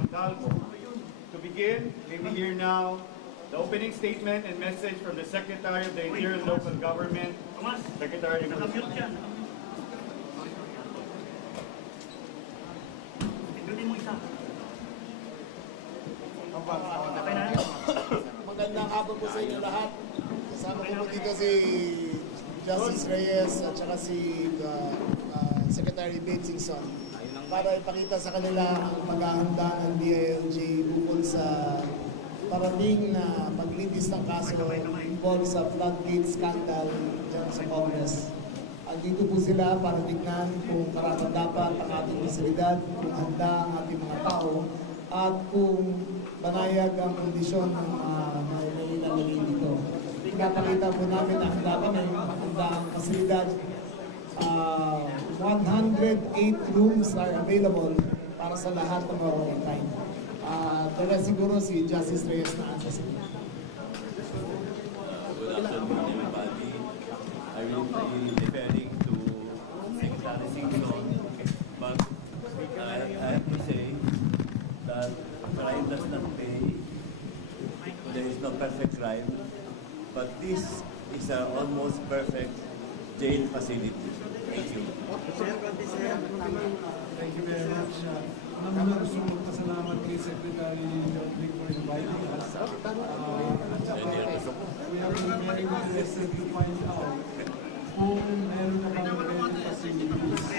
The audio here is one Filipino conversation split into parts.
Montalvo. To begin, let me hear now the opening statement and message from the Secretary of the Interior and Local Government, Secretary Guzman. Magandang hapon po sa inyo lahat. Kasama ko po dito si Justice Reyes at saka si Secretary Bensingson para ipakita sa kanila ang paghahanda ng DILG bukol sa parating na paglitis ng kaso involved sa floodgate scandal dyan sa Congress. Andito po sila para tignan kung karapat-dapat ang ating fasilidad, kung handa ang ating mga tao, at kung banayag ang kondisyon ng nailalagay dito. Pinapakita po namin na handa kami, handa ang fasilidad. 108 rooms are available para sa lahat ng mga quarantine. Dala siguro si Justice Reyes na asa sa inyo. Good afternoon, everybody. I will be referring to Secretary Singson, but I have to say that crime does not pay. There is no perfect crime, but this is an almost perfect jail facility. Thank you. Thank you very much. Unang-una gusto ko magpasalamat kay Secretary John Vic for inviting us. At saka, we have been very interested to find out kung meron na kami ready facilities.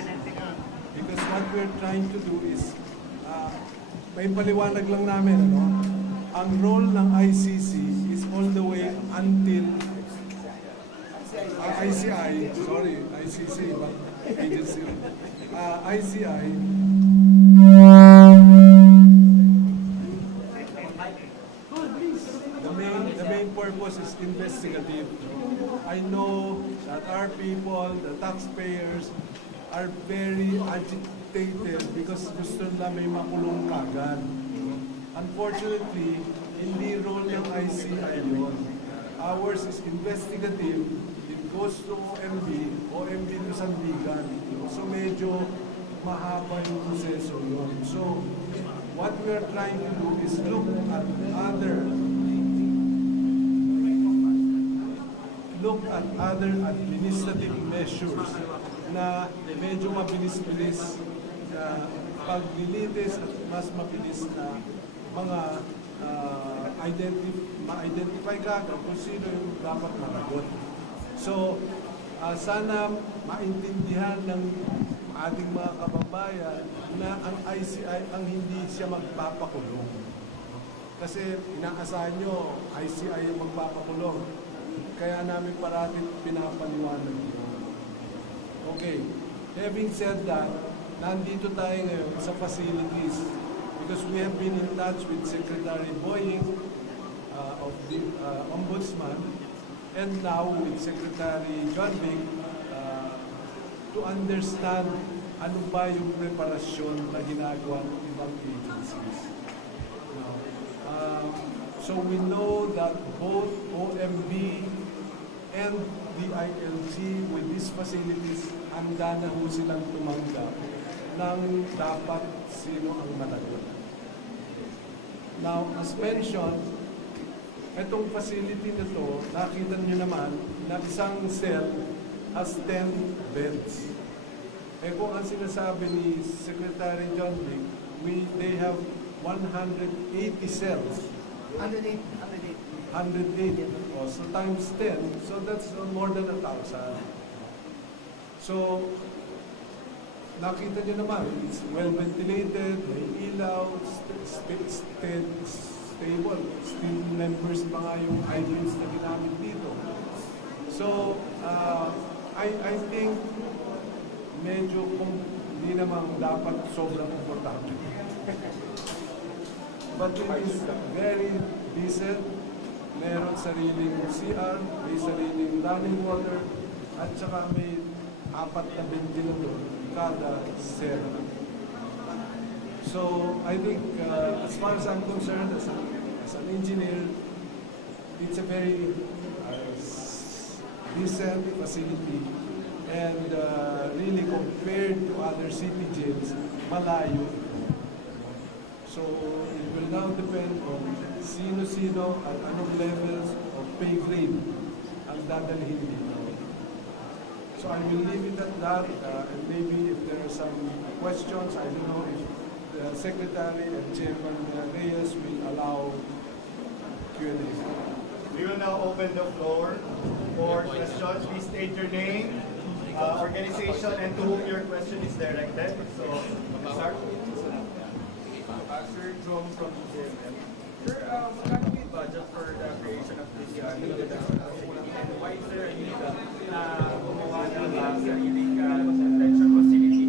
Because what we're trying to do is, may paliwanag lang namin, ano? Ang role ng ICC is all the way until ICI, sorry, ICC, but agency. ICI, the main purpose is investigative. I know that our people, the taxpayers, are very agitated because gusto nila may makulong kagad. Unfortunately, hindi role ng ICI yun. Ours is investigative. It goes to OMB, OMB to Sandigan. So medyo mahaba yung proseso yun. So what we are trying to do is look at other administrative measures na medyo mabilis-bilis na paglilitis at mas mabilis na mga ma-identify kagad kung sino yung dapat managot. So, sana maintindihan ng ating mga kababayan na ang ICI ang hindi siya magpapakulong. Kasi inaasahan nyo, ICI yung magpapakulong. Kaya namin parati pinapaliwanag yun. Okay, having said that, nandito tayo ngayon sa facilities because we have been in touch with Secretary Boying of the Ombudsman and now with Secretary John Vic to understand ano ba yung preparasyon na ginagawa ng ibang agencies. So we know that both OMB and DILG with these facilities, handa na ho silang tumanggap ng dapat sino ang managot. Now, as mentioned, itong facility na to, nakita nyo naman na isang cell has 10 beds. Eh kung ang sinasabi ni Secretary John Vic, they have 180 cells. 108. Oh, so times 10, so that's more than 1,000. So, nakita nyo naman, it's well ventilated, may ilaw, stable, still members pa nga yung items na ginamit dito. So, I think medyo kung hindi naman dapat sobrang importante. But it is very decent. Meron sariling CR, may sariling running water, at saka may 4 na ventilador kada cell. So, I think, as far as I'm concerned, as an engineer, it's a very decent facility and really compared to other city jails, malayo. So it will now depend on sino-sino at anong levels of pay grade ang dadalhin dito. So I will leave it at that, and maybe if there are some questions, I don't know if the Secretary and Chairman Reyes will allow Q&A. We will now open the floor for questions. Please state your name, organization, and to whom your question is directed. So, start. Sir Jom from DZMM. Sir, magkano yung budget for the creation of this and why is there a need na gumawa ng sariling detention facility?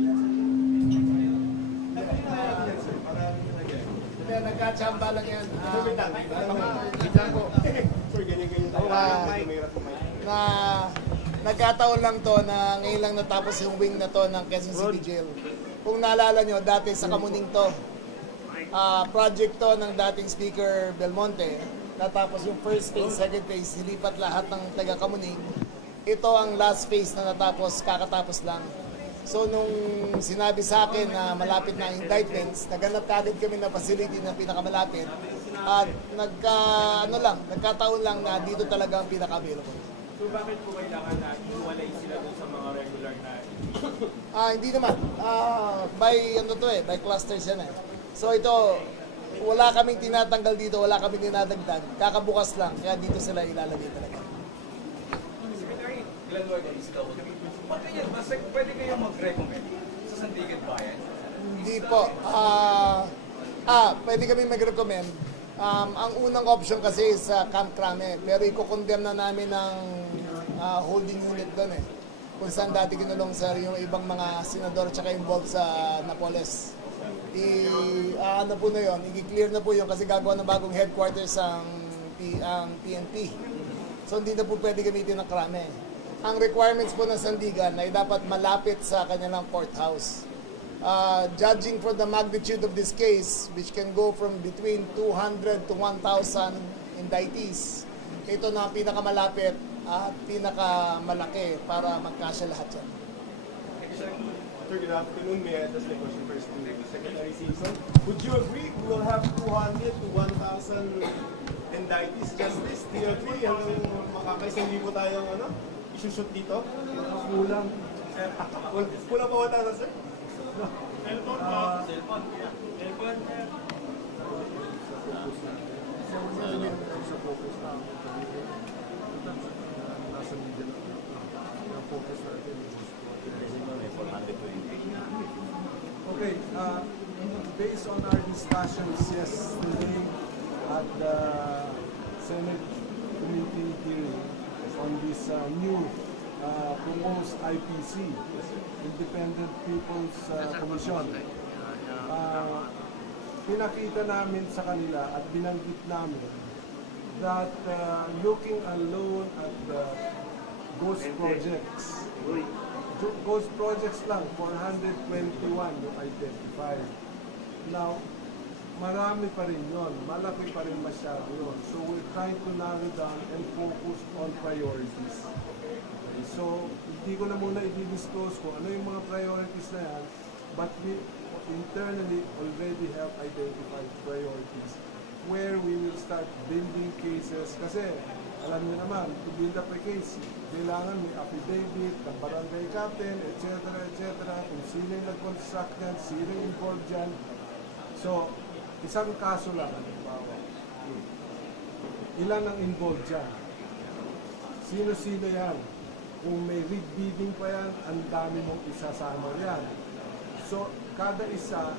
Hindi, nagkachamba lang yan. Na nagkataon lang to na ngayon lang natapos yung wing na to ng Quezon City Jail. Kung naalala nyo, dati sa Kamuning to, project to ng dating Speaker Belmonte. Natapos yung first phase, second phase, nilipat lahat ng taga Kamuning. Ito ang last phase na natapos, kakatapos lang. So nung sinabi sa akin na malapit na ang indictments, naganap kagad kami na facility na pinakamalapit. At nagkataon lang na dito talaga ang pinaka-available. So bakit po kailangan na iwalay sila dun sa mga regular na Hindi naman. By clusters yan eh. So ito, wala kaming tinatanggal dito, wala kaming dinadagdag. Kakabukas lang, kaya dito sila ilalagay talaga. Secretary, Glenn Lloyd, pwede kayo mag-recommend sa Sandigan Bayan? Hindi po. Pwede kami mag-recommend. Ang unang option kasi is Camp Crame, pero i-condemn na namin ng holding unit doon eh. Kung saan dati kinulong sir yung ibang mga senador tsaka involved sa Napoles. Ano po na yun, i-clear na po yun kasi gagawa ng bagong headquarters ang PNP. So hindi na po pwede gamitin ng Crame. Ang requirements po ng Sandigan ay dapat malapit sa kanilang courthouse. Judging from the magnitude of this case, which can go from between 200 to 1,000 indictees, ito na ang pinakamalapit at pinakamalaki para magkasya lahat yan. Sir, good afternoon. May I address my question first to Secretary Simpson? Would you agree we will have 200 to 1,000 indictees justice? Do you agree? Hanggang makakaisang libo tayong isushoot dito? Kulang. Kulang pa 1,000, sir? Nasa media ang focus natin. Okay, based on our discussions yesterday at the Senate committee hearing on this new proposed IPC, Independent People's Commission, pinakita namin sa kanila at binanggit namin that looking alone at the ghost projects lang, 421 yung identified. Now, marami pa rin yun, malaki pa rin masyado yun. So we're trying to narrow down and focus on priorities. Okay, so, hindi ko na muna i-disclose kung ano yung mga priorities na yan, but we internally already have identified priorities where we will start building cases kasi alam niyo naman, to build up a case, kailangan may affidavit, ng barangay captain, etc. Kung sino yung nag-construct yan, sino yung involved dyan. So, isang kaso lang, ilan ang involved dyan? Sino-sino yan? Kung may rig bidding pa yan, ang dami mong isasama yan. So, kada isa,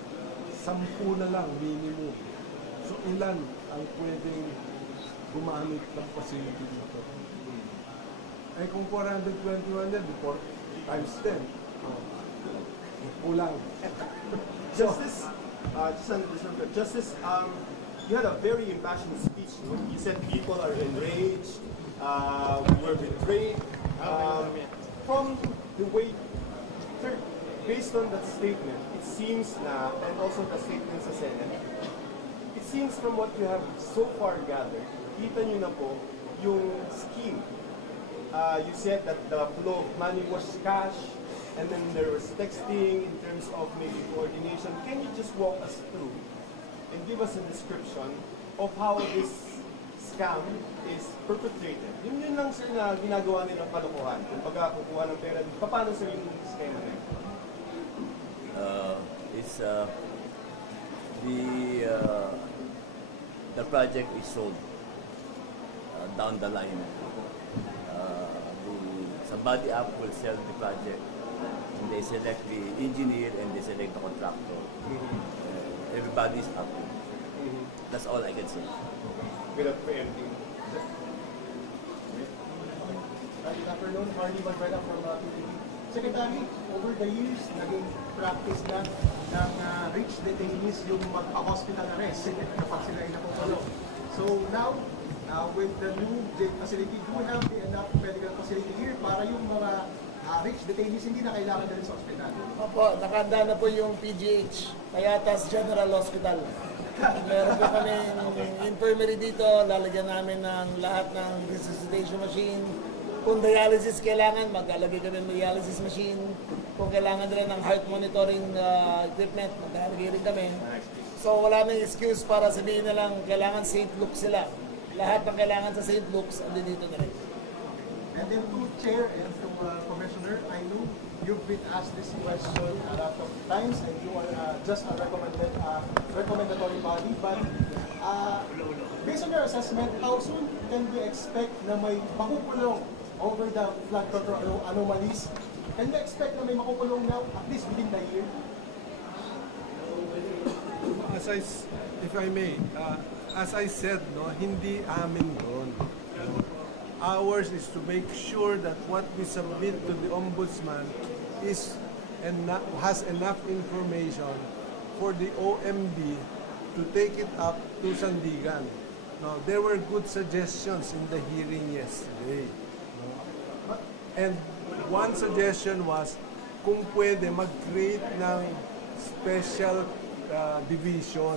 10 na lang minimum. So, ilan ang pwedeng gumamit ng facility dito? Eh kung 421 yan, before times 10, kulang. Justice, Justice, you had a very impassioned speech. You said people are enraged, we were betrayed. From the way, sir, based on that statement, it seems na, and also the statement sa Senate, it seems from what you have so far gathered, kita nyo na po yung scheme. You said that the flow of money was cash, and then there was texting in terms of maybe coordination. Can you just walk us through in give us a description of how this scam is perpetrated? Yun lang sir na ginagawa nilang kalokohan. Kung kukuha ng pera, paano sir yung scam na yun? It's the project is sold down the line. Somebody up will sell the project, and they select the engineer and they select the contractor. Everybody's up. That's all I can say. Without preempting. Good afternoon, Harley Valverde from PDP. Secretary, over the years, naging practice na ng rich detainees yung magpa-hospital arrest kapag sila ay nakukulong. So now, with the new jail facility, do we have the enough medical facility here para yung mga rich detainees hindi na kailangan din sa ospital? Opo, nakahanda na po yung PGH, Payatas General Hospital. Meron po kami infirmary dito, lalagyan namin ng lahat ng resuscitation machine. Kung dialysis kailangan, maglalagay kami ng dialysis machine. Kung kailangan nila ng heart monitoring equipment, maglalagay rin kami. So wala nang excuse para sabihin na lang kailangan St. Luke sila. Lahat ng kailangan sa St. Luke's, andi dito na rin. And then to Chair and to Commissioner, I know you've been asked this question a lot of times and you are just a recommendatory body, but based on your assessment, how soon can we expect na may makukulong over the flood control anomalies? Can we expect na may makukulong now at least within the year? If I may, as I said, no, hindi amin yun. Ours is to make sure that what we submit to the Ombudsman is has enough information for the OMB to take it up to Sandigan. Now, there were good suggestions in the hearing yesterday. No? And one suggestion was kung pwede mag-create ng special division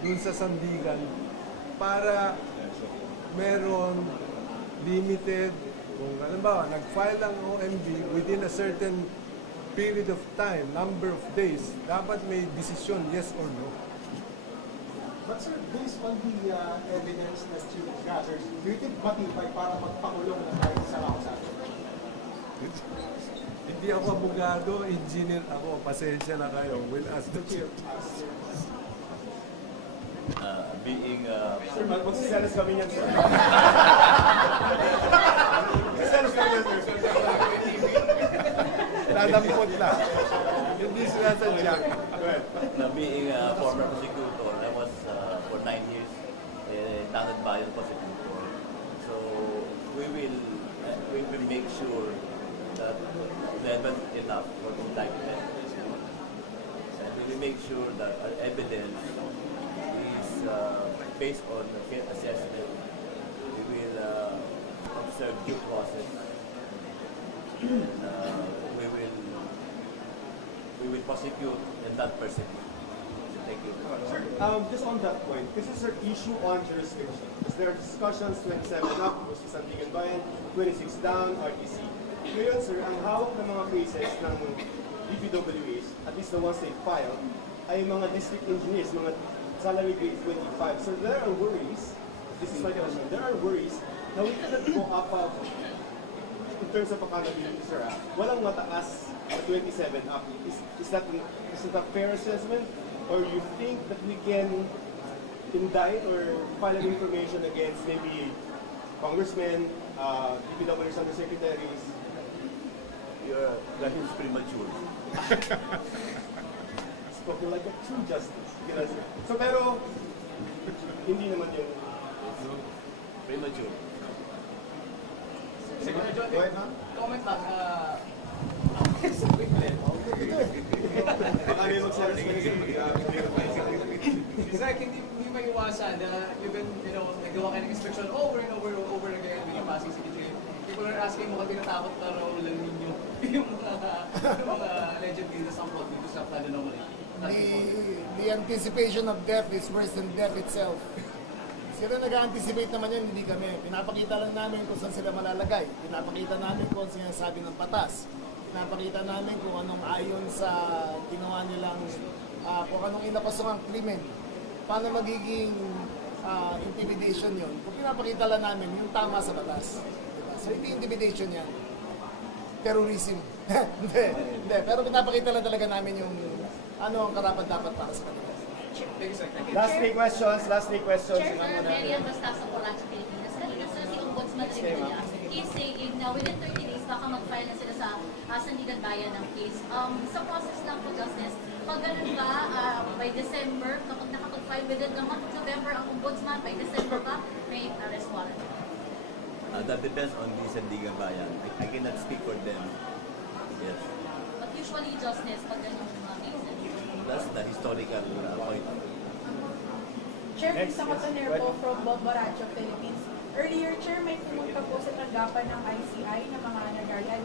dun sa Sandigan para meron limited, kung halimbawa, nag-file ang OMB within a certain period of time, number of days, dapat may decision, yes or no. But sir, based on the evidence that you gathered, do you think matibay para magpakulong na kahit isa lang sa atin? Hindi ako abogado, engineer ako, pasensya na kayo. We'll ask the chair. Being Sir, magsiselos kami niyan sir. Magsiselos kami niyan sir. Lalampot lang. Hindi sila sadya. being a former prosecutor, I was for 9 years Tanad Bayan prosecutor. So we will make sure that level enough for indictment. And we will make sure that our evidence is based on the fair assessment. We will observe due process. And we will prosecute and not persecute. Thank you. Sir, just on that point, this is an issue on jurisdiction. Because there are discussions 27 up, versus Sandigan Bayan, 26 down, RTC. Ngayon, sir, ang hawak ng mga cases ng DPWH, at least the ones they filed, ay mga district engineers, mga salary grade 25. So there are worries, this is my question, there are worries na we cannot go up in terms of accountability, sir. Walang mataas na 27 up. Is that a fair assessment? Or you think that we can indict or file an information against maybe congressmen, DPWs undersecretaries? That is premature. Spoken like a true justice. So pero, hindi naman yun. Premature. Secretary John, Go ahead, ma'am. comment lang. Baka may magsalas na Zach, hindi maiwasan na even, nagawa kayo ng inspection over and over and over again with yung Pasig City. People are asking mo kung tinatakot na raw lang ninyo yung mga alleged leaders ang plot dito sa flood anomaly. The anticipation of death is worse than death itself. Sila nag-anticipate naman yan, hindi kami. Pinapakita lang namin kung saan sila malalagay. Pinapakita namin kung sinasabi ng batas. Pinapakita namin kung anong ayon sa ginawa nilang, kung anong inapasok ang krimen paano magiging intimidation yun? Kung pinapakita lang namin yung tama sa batas. Diba? So hindi intimidation yan. Terrorism. Hindi. Pero pinapakita lang talaga namin yung ano ang karapat-dapat para sa kanila. Last three questions. Chair, Marian Bastasa po, Last Pilipinas. Kanina sir, si Ombudsman Revilla, he's saying na within 30 days, baka mag-file na sila sa Sandigan Bayan ng case. Sa process lang po, Justice, pag ganun ba, by December, kapag nakapag-file within the month of November ang Ombudsman, by December ba, may arrest warrant? That depends on the Sandigan Bayan. I cannot speak for them. Yes. But usually, Justice, pag ganun mga cases. That's the historical point. Chair, Next, Lisa yes. Cotonero po from Bomboracho, Philippines. Earlier, Chair, may pumunta po sa tanggapan ng ICI na mga nag-area.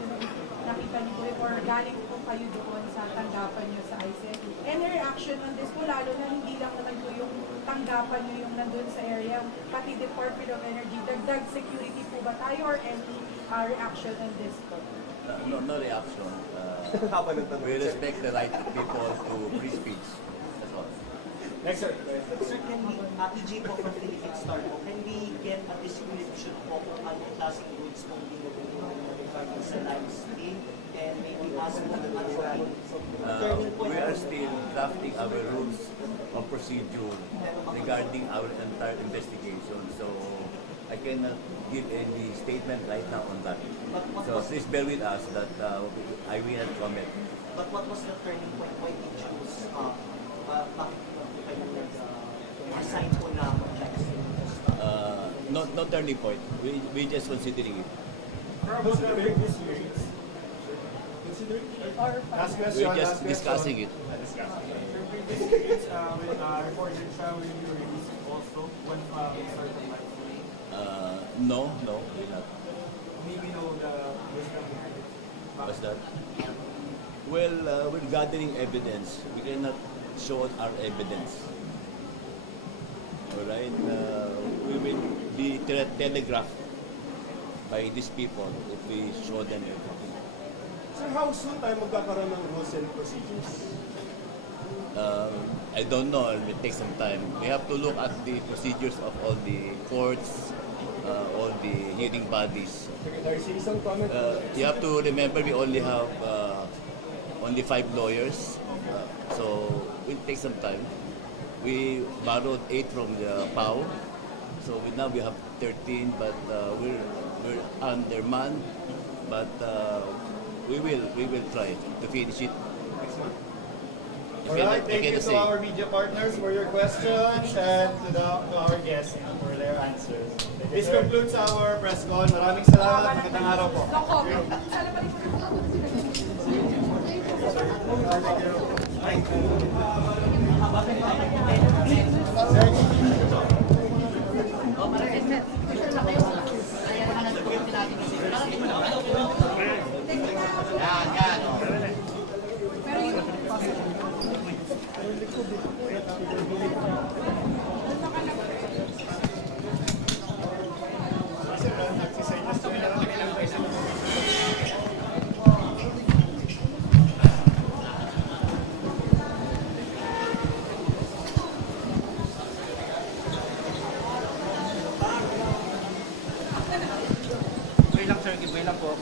Nakita niyo po or galing po kayo doon sa tanggapan niyo sa ICI. Any reaction on this po, lalo na hindi lang naman po yung tanggapan niyo yung nandun sa area, pati Department of Energy. Dagdag security po ba tayo or any reaction on this po? No reaction. Haba ng tanong. We respect the right of people to free speech. That's all. Next, sir. Sir, can we, PG po from Philippine Star po, can we get a description po kung anong klaseng rules po regarding sa live stream and maybe ask po the turning point? We are still drafting our rules of procedure regarding our entire investigation. So I cannot give any statement right now on that. So please bear with us that I will not comment. But what was the turning point? Why did you choose, bakit po kayo assign po na live stream? No turning point. We just considering it. How about the previous hearings? Last We're question. just discussing it. For previous hearings, when reported siya, will you release it also when we start the live stream? No, we're not. Maybe know the wisdom behind it. What's that? Well, we're gathering evidence. We cannot show our evidence. Alright? We will be telegraphed by these people if we show them everything. Sir, how soon tayo magkakaroon ng rules and procedures? I don't know. It will take some time. We have to look at the procedures of all the courts, all the hearing bodies. Secretary Singson, comment? You have to remember we only have only 5 lawyers, so it will take some time. We borrowed 8 from the PAO, so now we have 13, but we're undermanned, but we will try to finish it. Alright, thank you cannot to say. our media partners for your questions and to our guests for their answers. This concludes our press con. Maraming salamat. Magandang araw po. No comment. Sana pa rin Wait lang sir, give lang po.